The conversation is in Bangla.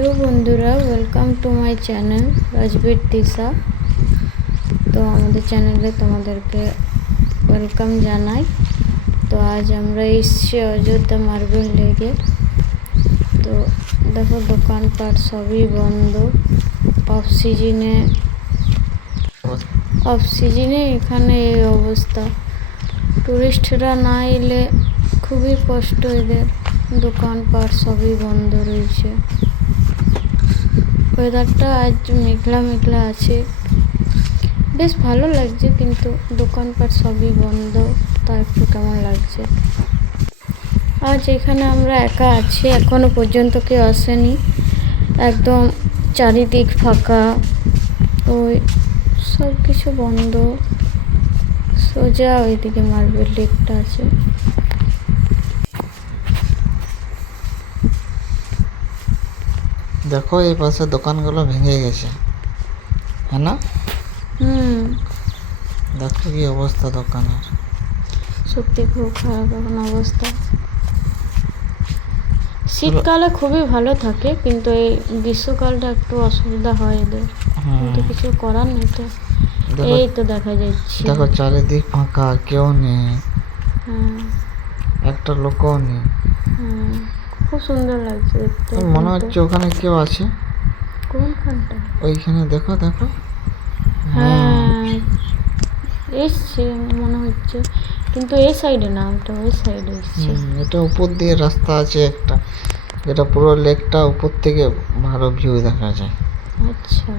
হ্যালো বন্ধুরা, welcome to my channel Rajbir Disha. তো আমাদের চ্যানেলে তোমাদেরকে ওয়েলকাম জানাই। তো আজ আমরা এসেছি অযোধ্যা মার্বেল লেকে। তো দেখো দোকানপাট সবই বন্ধ। অফ সিজনে এখানে এই অবস্থা। টুরিস্টরা না এলে খুবই কষ্ট এদের। দোকানপাট সবই বন্ধ রয়েছে। ওয়েদারটা আজ মেঘলা মেঘলা আছে, বেশ ভালো লাগছে, কিন্তু দোকানপাট সবই বন্ধ, তা একটু কেমন লাগছে। আজ এখানে আমরা একা আছি, এখনো পর্যন্ত কেউ আসেনি। একদম চারিদিক ফাঁকা, ওই সব কিছু বন্ধ। সোজা ওইদিকে মার্বেল লেকটা আছে। দেখো এই পাশে দোকানগুলো ভেঙে গেছে, হ্যাঁ না? দেখো কি অবস্থা দোকানের। সত্যি খুব খারাপ এখন অবস্থা। শীতকালে খুবই ভালো থাকে, কিন্তু এই গ্রীষ্মকালটা একটু অসুবিধা হয় এদের, কিন্তু কিছু করার নেই। তো এই তো দেখা যাচ্ছে, দেখো চারিদিক ফাঁকা, কেউ নেই, একটা লোকও নেই। খুব সুন্দর লাগছে দেখতে। মনে হচ্ছে ওখানে কেউ আছে। কোনখানটা? ওইখানে দেখো দেখো। হ্যাঁ, এসছে মনে হচ্ছে, কিন্তু এই সাইডে না, ওটা ওই সাইডে এসছে। এটা উপর দিয়ে রাস্তা আছে একটা, এটা পুরো লেকটা উপর থেকে ভালো ভিউ দেখা যায়। আচ্ছা।